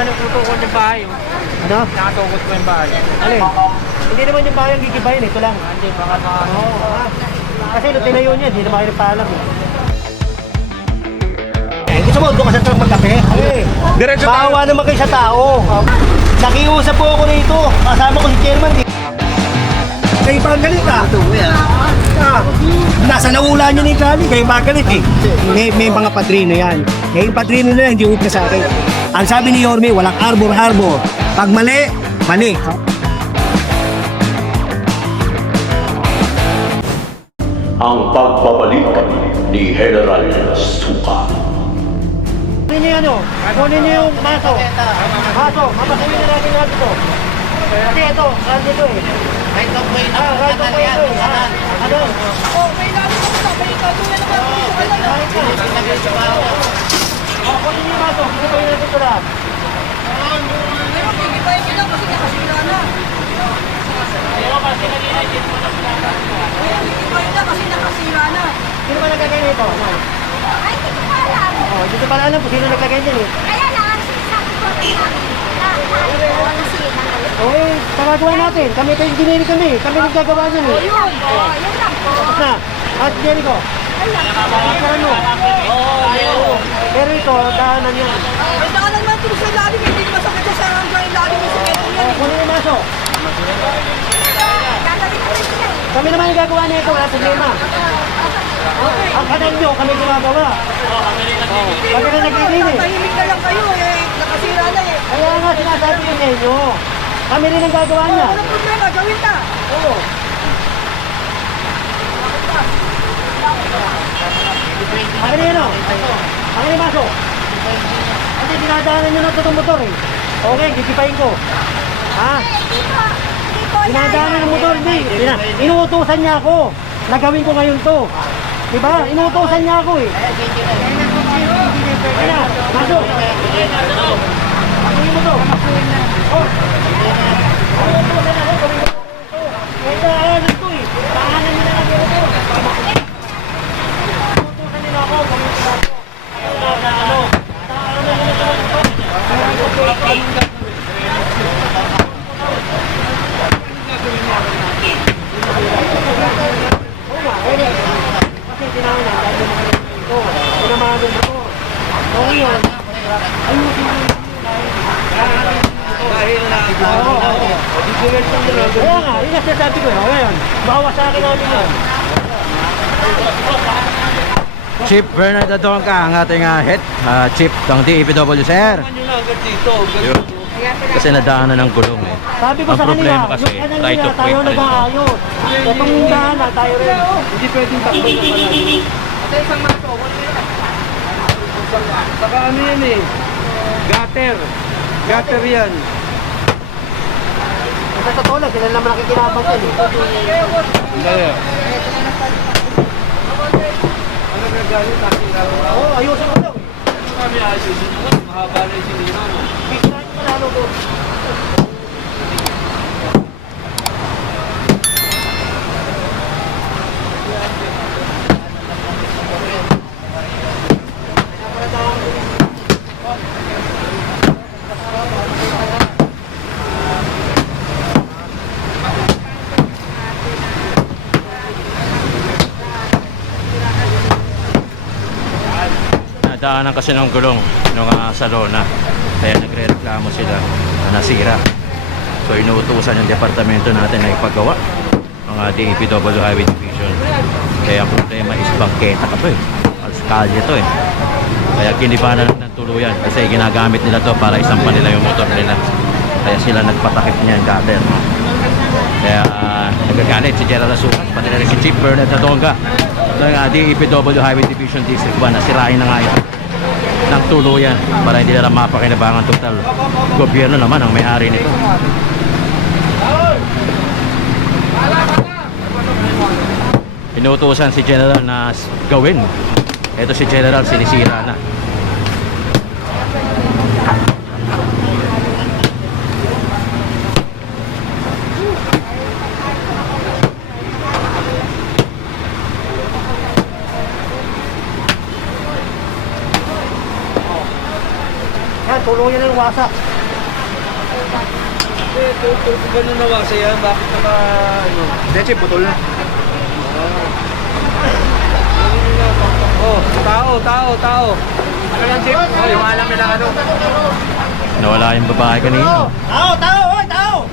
nagtutukod yung bahay. Ano? Nakatukod ko yung bahay. Alin? Hindi naman yung bahay ang gigibayin, ito lang. Hindi, baka Kasi nung tinayo niya, hindi naman kayo nagpaalam eh. Gusto mo, doon ka sa truck magkape? Diretso tayo. Maawa naman kayo sa tao. Nakiusap po ako rito. Kasama ko si chairman. Kayo pa ang galit ah. Nasa naula niya ni Kali. Kayo pa ang galit eh. May mga padrino yan. Ngayon padrino na yan, hindi upna sa akin. Ang sabi ni Yorme, walang arbor-arbor. Pag mali, mali. Ang pagbabalik ni General Suka. Kunin niyo ano? Kunin niyo yung maso. Maso, mapasunin na natin lahat ito. Kasi ito, saan dito eh. Right of way na. Right of way ito eh. Ano? Oh, may lalo ko na. May gagawin na Kunin niyo yung maso, gigibayin natin ito lahat. Pero gigibayin nila kasi nakasira na. Gigibayin na kasi nakasira na. Sino ba nagkagay nito? Ay, hindi ko alam. Oh, dito pa alam kung sino nagkagay dyan eh. Kaya lang, sinasabi ko rin namin na tayo kasi Okay, pagagawa natin. Kami pa engineering kami. Kami naggagawa niyan eh. yun lang po. Tapos na. At Jericho. Ano? Pero ito, daanan yan. May daanan man ito sa ilalim, hindi masakit sa hanggang ilalim yung sikento yan. Kunin yung maso. Gagawin ko rin siya. Kami naman yung gagawa nito, wala problema. Ang kanal nyo, kami gumagawa. Kami na nagtitin eh. Tahimik na lang kayo eh. Nakasira na eh. Kaya nga sinasabi ko sa inyo. Kami rin ang gagawa niya. Walang problema, gawin ta. Oo. Akin na yun o. Akin na yung maso. Kasi dinadaanan nyo na itong motor eh. Okay, gigipain ko. Ha? Dinadaanan ng motor, hindi. Inuutusan niya ako. Nagawin ko ngayon to. Diba? Inuutusan niya ako eh. Kaya, maso. Ano mo to? Oh. Inuutusan ako. Gawin ko to. Ito, ano to eh. Tahanan nyo na lang ito. Inuutusan nila ako. Gawin ko to. Ano? Tahanan nyo na lang ito. Kasi tinahan na, dahil makalimutan ito. Pinamahan ng motor. So ngayon, ayusin mo dahil na kaya nga, yun ang sinasabi ko yun. Ngayon, bawas sa akin natin yun. Chief Bernard Adonca, ang ating head chief ng DPW, sir. Yun. Kasi nadaanan ng gulong eh. Sabi ko Ang sa kanila, problema kasi, yung kanal right nila, of way tayo pa rin. nag-aayos. Itong daanan, tayo rin. Hindi pwedeng takbo na pala. Saka ano yan eh. Gutter. Gutter yan. Sa totoo lang, sila naman nakikinabang yan eh. Hindi. Ano nagalit aking laro? Oo, ayusin ko daw. Ano kami ayusin naman? Mahaba na yung sinira mo. Bigyan ko lalo ko. Nadaanan kasi ng gulong nung sa lona. Kaya nagre-reklamo sila na nasira. So inuutusan yung departamento natin na ipagawa ng DPW Highway Division. Kaya ang problema is bangketa ka to eh. Kalye to eh. Kaya kiniba na lang ng tuluyan kasi ginagamit nila to para isampan nila yung motor nila. Kaya sila nagpatakip niyan gutter. Kaya nagagalit si General Sukas, pati na rin si Chief Bernard Adonca ng DPW Highway Division District 1 na sirain na nga ito ng tuluyan para hindi nila mapakinabangan total. Gobyerno naman ang may-ari nito. Inuutusan si General na gawin. Ito si General, sinisira na. Yan, tulungan yan yung wasak. Ganun na wasa yan, bakit naka, ano? Hindi, Chip, putol na. Oh, tao. Ano yan, Chip? Oh, yung alam nila ano. Nawala yung babae kanina. Tao! Hoy, tao!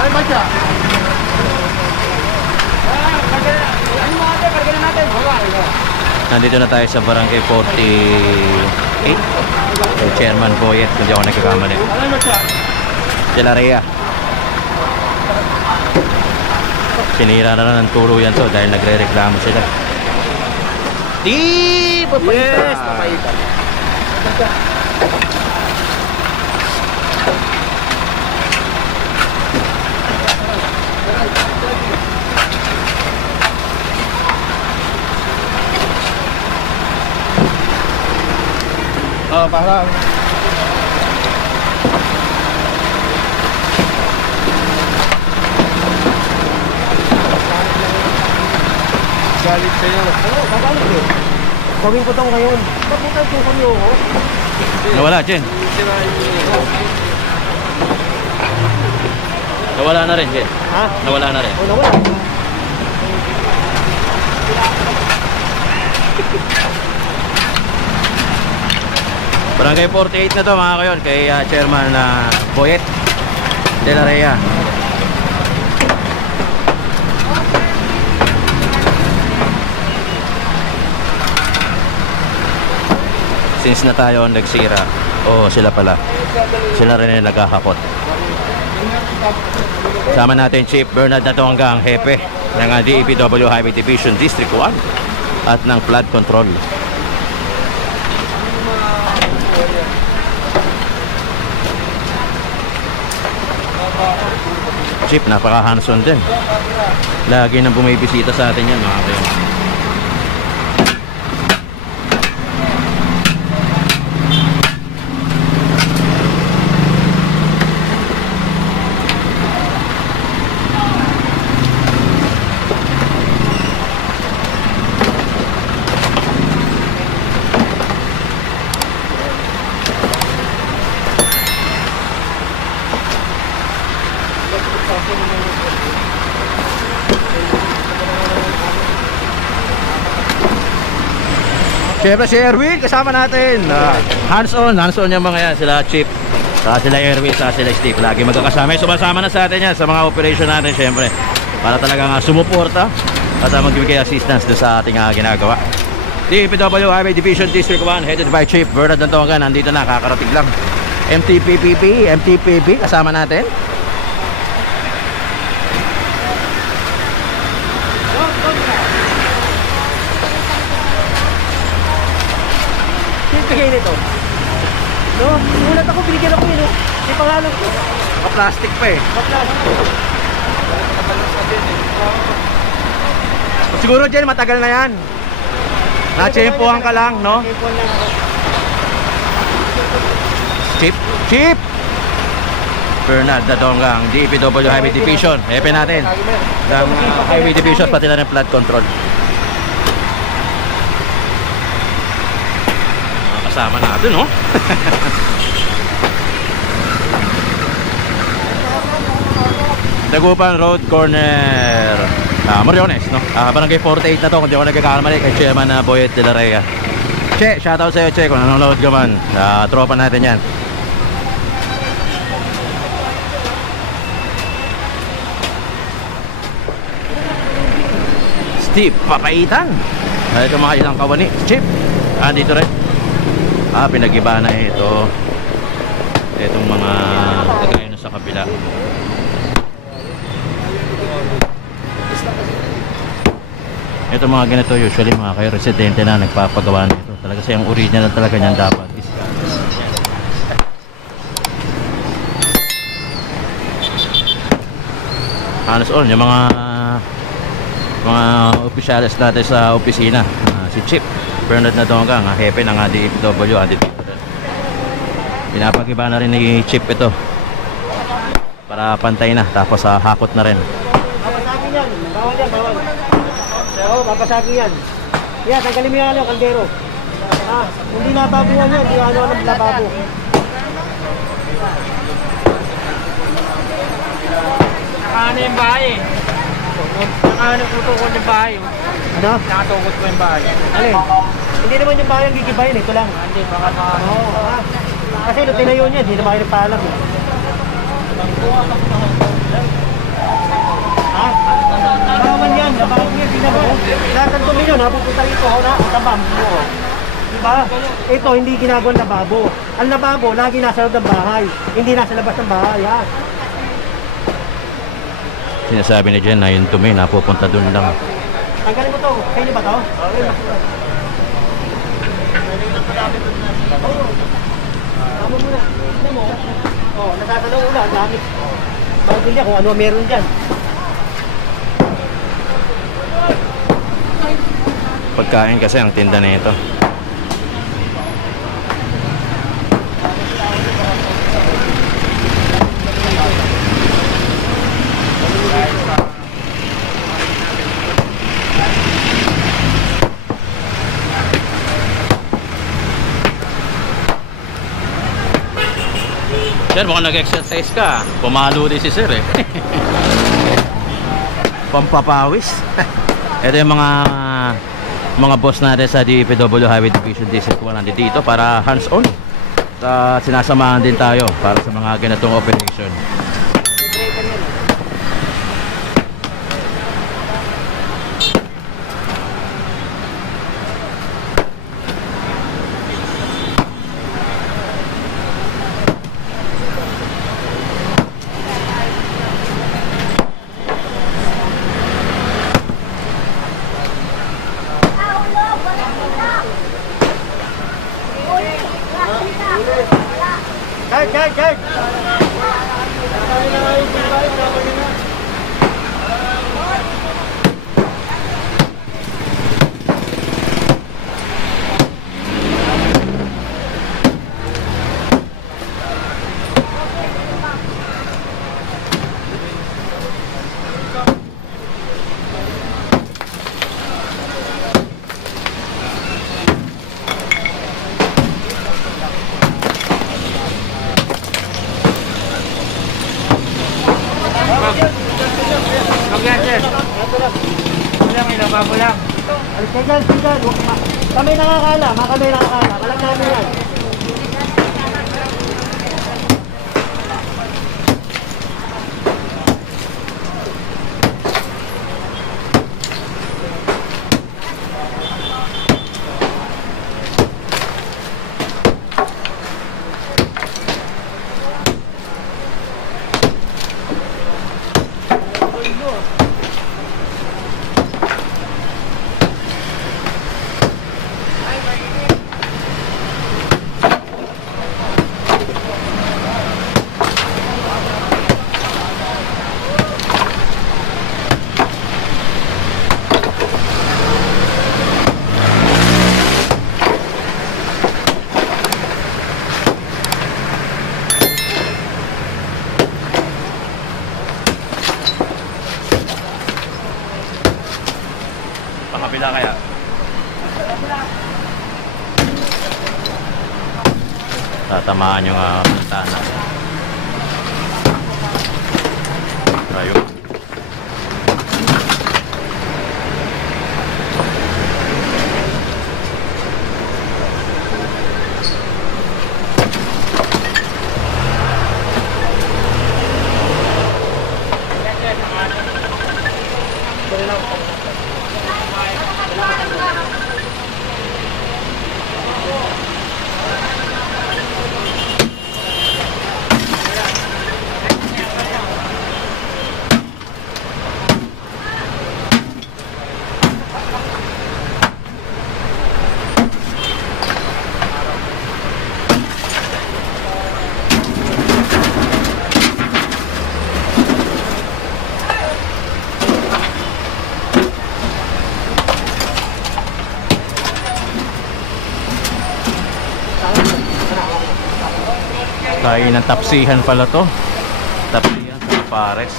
Ano ba siya? Nandito na tayo sa barangay 48. Yung Chairman Boyet, kung di ako nagkakamali. Ano ba siya? Sila Rhea. Sinira na lang ng tuluyan to dahil nagre-reklamo sila. Di! Papaitan! Yes, papaitan. Oh, parang. Galit sa'yo. Gawin ko tong ngayon. Ba't mo tayo tukan nyo ako? Nawala, Jen. Nawala na rin, Jen. Ha? Nawala na rin. O, nawala. Barangay 48 na to mga kayon kay Chairman Boyet de la Rhea. Since na tayo ang nagsira, sila pala. Sila rin yung naghahakot. Sama natin Chief Bernard Natongga, ang hepe ng DEPW Highway Division District 1 at ng flood control. Chief, napaka-hands-on din. Lagi nang bumibisita sa atin yan mga kayo. Siyempre si Erwin kasama natin. Hands-on yung mga yan. Sila Chief, sila Erwin, sila Steve. Lagi magkakasama. Sumasama na sa atin yan sa mga operation natin siyempre. Para talagang sumuporta at magbibigay assistance doon sa ating ginagawa. DEPW Highway Division District 1 headed by Chief Bernard Natongga. Nandito na, kakarating lang. MTPB kasama natin. Bigay nito. No? Ulat ako, binigyan ako yun. May pangalan ko. Plastic pa eh. Siguro dyan matagal na yan. Natsempohan ka lang, no? Chief Bernard Natongga, ang DEPW Highway Division. Hepe natin ng Highway Division, pati na rin flood control. Kasama natin, no? Dagupan Road Corner, Moriones, no? Barangay 48 na to, kung di ako nagkakamali, kay Chairman Boyet de la Rhea. Che, shoutout sa'yo, Che, kung nanonood ka man. Tropa natin yan. Steve, papaitan. Ito mga ilang kawani. Chip, dito rin. Pinag-iba na ito. Itong mga lagay na sa kabila. Ito mga ganito usually mga kayo residente na nagpapagawa nito. Talaga siyang original talaga niyan dapat. Hands-on yung mga opisyalis natin sa opisina. Si Chief Bernard Natongga, ang hepe ng DEPW. Pinapagiba na rin ni Chief ito para pantay na, tapos hakot na rin. Papasagin yan. Bawal yan, bawal. Oo, papasagin yan. Yan, tanggalin mo yan yung kaldero. Ha? Hindi nababuhan yan, hindi ano ng lababo. Nakaano yung bahay eh. Nakaano tutukod yung bahay. Ano? Nakatukod ko yung bahay. Alin? Hindi naman yung bayang gigibayin, ito lang. Hindi, baka Oo, ha? Kasi nung tinayo niya, hindi naman kayo nagpaalam. Eh. Ha? Bawal yan, bawal yan, hindi naman. Lahat ng tumilyo, napupunta rito, ako na, ang tabam mo. Diba? Ito, hindi ginagawa ng lababo. Ang lababo, lagi nasa loob ng bahay. Hindi nasa labas ng bahay, ha? Sinasabi ni Jen na yung tumi, napupunta dun lang. Tanggalin mo to. Kayo ba to? Tama mo na. Tignan mo. Oh, natatalaw ulan. Ang dami. Bagay niya kung ano meron dyan. Pagkain kasi ang tinda na ito. Sir, mukhang nag-exercise ka. Pumalo din si Sir eh. Pampapawis. Ito yung mga boss natin sa DPW Highway Division District 1 nandito dito para hands-on. Sinasamahan din tayo para sa mga ganitong operation. Guard! Huwag yan, sir. Walang, ilababo lang. Sigal. Kami nakakala, kami nakakala. Alam namin yan. Pakabila kaya. Tatamaan yung bintana. Ayun. Tayo ng tapsihan pala to. Tapsihan sa Pares.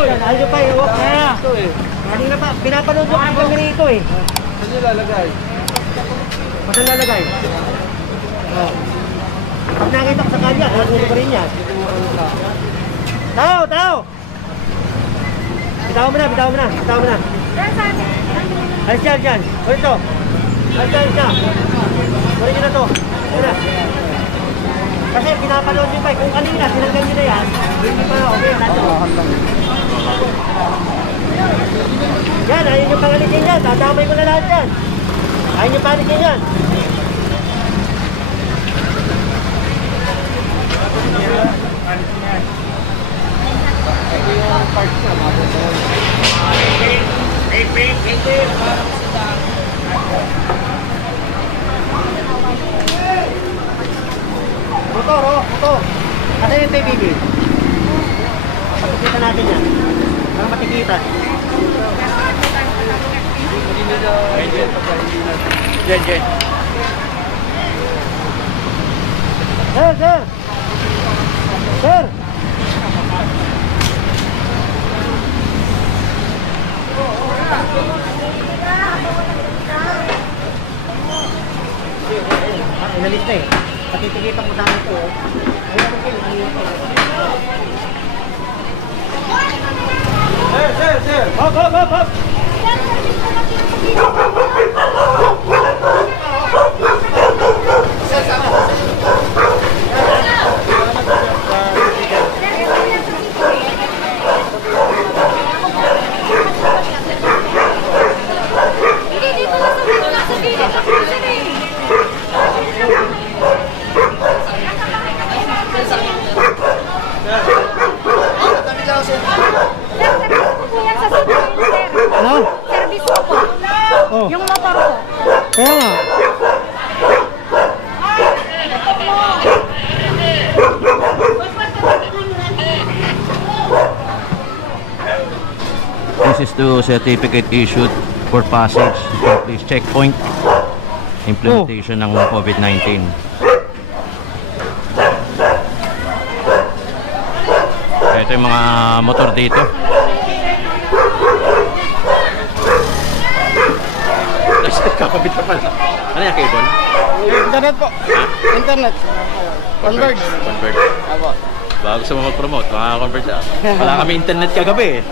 Ayun pa eh. Oh. Ito eh. Kanina pa, pinapanood ko kami rito eh. Saan nyo lalagay? Saan lalagay? Oh. Pag nakita ko sa kanya, nalagay ko rin yan. Tao, tao! Bitaw mo na, bitaw mo na, bitaw mo na. Alis dyan, dyan. O ito. Alis dyan, alis na. Kunin nyo na to. Kunin na. Kasi pinapanood nyo pa eh. Kung kanina, sinanggan nyo na yan. Hindi pa, okay, nato. Yan, ayun yung pangalisin yan. Tatamay ko na lahat yan. Ayun yung pangalisin yan. Motor, oh, motor. Kasi yung PBB. Patikita natin yan. Para matikita. Hindi nila engine pagka hindi natin. Jen. Sir, sir! Sir! Inalis na eh. Patitikita mo dami ito. Sir! Hop, hop, hop, hop! Hindi, dito lang sa gilid. Ano? Service ko po. Oh. Yung motor ko. Kaya nga. This is the certificate issued for passage to police checkpoint. Implementation ng COVID-19. Ito yung mga motor dito. Kakabit ka pala. Ano yung cable? Internet po. Internet. Converge. Convert. Bago gusto mo mag-promote, makaka-convert siya. Wala kami internet kagabi eh.